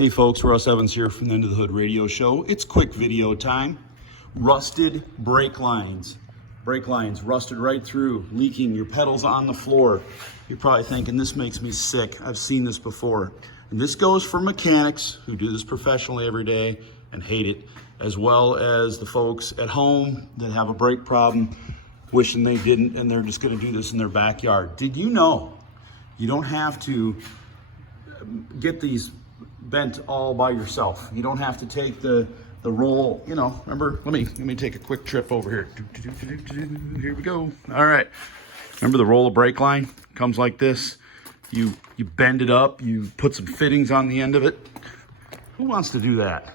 Hey folks, Russ Evans here from the End of the Hood radio show. It's quick video time. Rusted brake lines. Brake lines rusted right through, leaking, your pedals on the floor. You're probably thinking, this makes me sick. I've seen this before. And this goes for mechanics who do this professionally every day and hate it, as well as the folks at home that have a brake problem, wishing they didn't, and they're just gonna do this in their backyard. Did you know you don't have to get these bent all by yourself? You don't have to take the roll, you know, remember, let me take a quick trip over here. Here we go. All right. Remember the roll of brake line comes like this. You bend it up, you put some fittings on the end of it. Who wants to do that?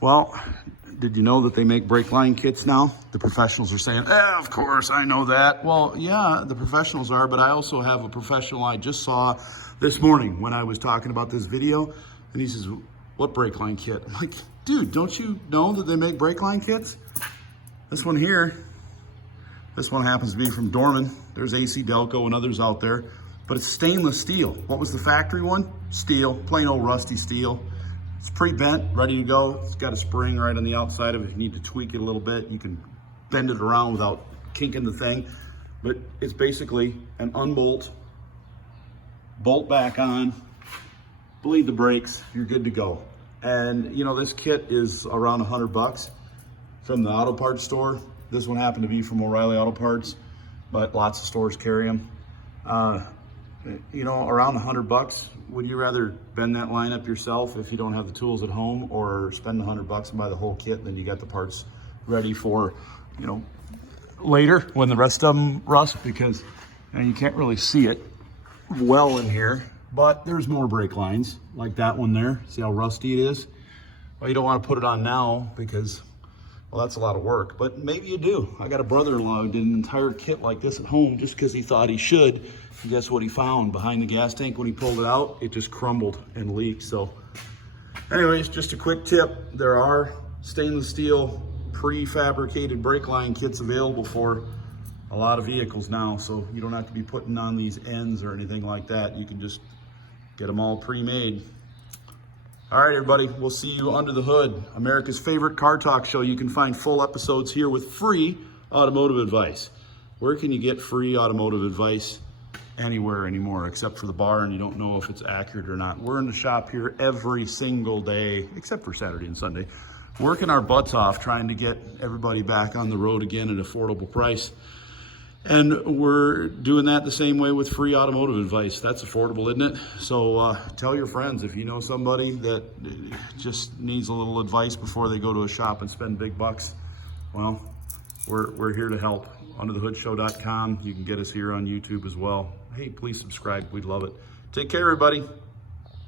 Well, did you know that they make brake line kits now? The professionals are saying, of course, I know that. Well, yeah, the professionals are, but I also have a professional I just saw this morning when I was talking about this video, and he says, what brake line kit? I'm like, dude, don't you know that they make brake line kits? This one here, this one happens to be from Dorman. There's AC Delco and others out there, but it's stainless steel. What was the factory one? Steel, plain old rusty steel. It's pre-bent, ready to go. It's got a spring right on the outside of it. If you need to tweak it a little bit, you can bend it around without kinking the thing. But it's basically an unbolt, bolt back on, bleed the brakes, you're good to go. And you know, this kit is around $100 from the auto parts store. This one happened to be from O'Reilly Auto Parts, but lots of stores carry them. You know, around $100. Would you rather bend that line up yourself if you don't have the tools at home, or spend $100 and buy the whole kit and then you got the parts ready for, you know, later when the rest of them rust? Because you can't really see it well in here, but there's more brake lines like that one there. See how rusty it is? Well, you don't want to put it on now because, well, that's a lot of work, but maybe you do. I got a brother-in-law who did an entire kit like this at home just because he thought he should. And guess what he found behind the gas tank when he pulled it out? It just crumbled and leaked. So anyways, just a quick tip. There are stainless steel prefabricated brake line kits available for a lot of vehicles now, so you don't have to be putting on these ends or anything like that. You can just get them all pre-made. All right, everybody, we'll see you under the hood, America's favorite car talk show. You can find full episodes here with free automotive advice. Where can you get free automotive advice? Anywhere anymore, except for the bar, and you don't know if it's accurate or not. We're in the shop here every single day, except for Saturday and Sunday, working our butts off trying to get everybody back on the road again at an affordable price. And we're doing that the same way with free automotive advice. That's affordable, isn't it? So tell your friends if you know somebody that just needs a little advice before they go to a shop and spend big bucks. Well, we're here to help. UnderTheHoodShow.com. You can get us here on YouTube as well. Hey, please subscribe. We'd love it. Take care, everybody.